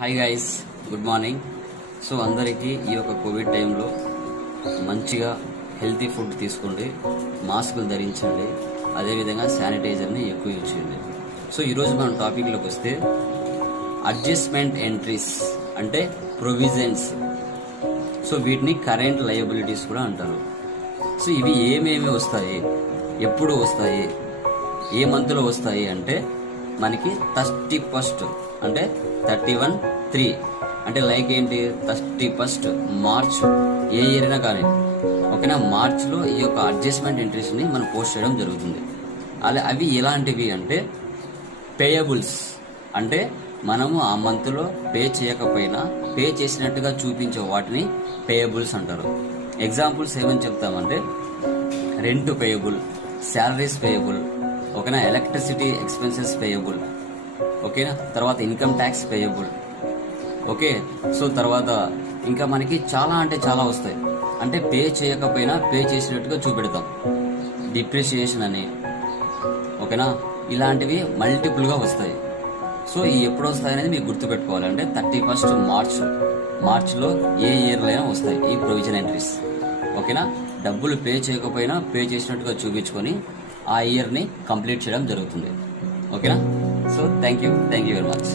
Hi guys, good morning. So అందరికీ ఈ యొక్క కోవిడ్ టైంలో మంచిగా హెల్తీ ఫుడ్ తీసుకోండి, మాస్కులు ధరించండి, అదేవిధంగా శానిటైజర్ని ఎక్కువ యూజ్ చేయండి. సో ఈరోజు మనం టాపిక్లోకి వస్తే అడ్జస్ట్మెంట్ ఎంట్రీస్ అంటే ప్రొవిజన్స్. సో వీటిని కరెంట్ లయబిలిటీస్ కూడా అంటారు. సో ఇవి ఏమేమి వస్తాయి, ఎప్పుడు వస్తాయి, ఏ మంత్లో వస్తాయి అంటే మనకి 31st అంటే 31/3 అంటే లైక్ ఏంటి 31st మార్చ్ ఏ ఇయర్ అయినా కానీ ఓకేనా, మార్చ్లో ఈ యొక్క అడ్జస్ట్మెంట్ ఎంట్రీస్ని మనం పోస్ట్ చేయడం జరుగుతుంది. అవి ఎలాంటివి అంటే పేయబుల్స్, అంటే మనము ఆ మంత్లో పే చేయకపోయినా పే చేసినట్టుగా చూపించే వాటిని పేయబుల్స్ అంటారు. ఎగ్జాంపుల్స్ ఏమని చెప్తామంటే రెంట్ పేయబుల్, శాలరీస్ పేయబుల్, ఓకేనా, ఎలక్ట్రిసిటీ ఎక్స్పెన్సెస్ పేయబుల్, ఓకేనా, తర్వాత income tax payable. Okay, so తర్వాత ఇంకా మనకి చాలా అంటే చాలా వస్తాయి. అంటే పే చేయకపోయినా పే చేసినట్టుగా చూపెడతాం. డిప్రిసియేషన్ అని, ఓకేనా, ఇలాంటివి మల్టిపుల్గా వస్తాయి. సో ఈ ఎప్పుడు వస్తాయి అనేది మీకు గుర్తుపెట్టుకోవాలి. అంటే 31st మార్చ్లో ఏ ఇయర్లో అయినా వస్తాయి ఈ ప్రొవిజన్ ఎంట్రీస్. ఓకేనా, డబ్బులు పే చేయకపోయినా పే చేసినట్టుగా చూపించుకొని ఆ ఇయర్ని కంప్లీట్ చేయడం జరుగుతుంది. ఓకేనా, so thank you very much.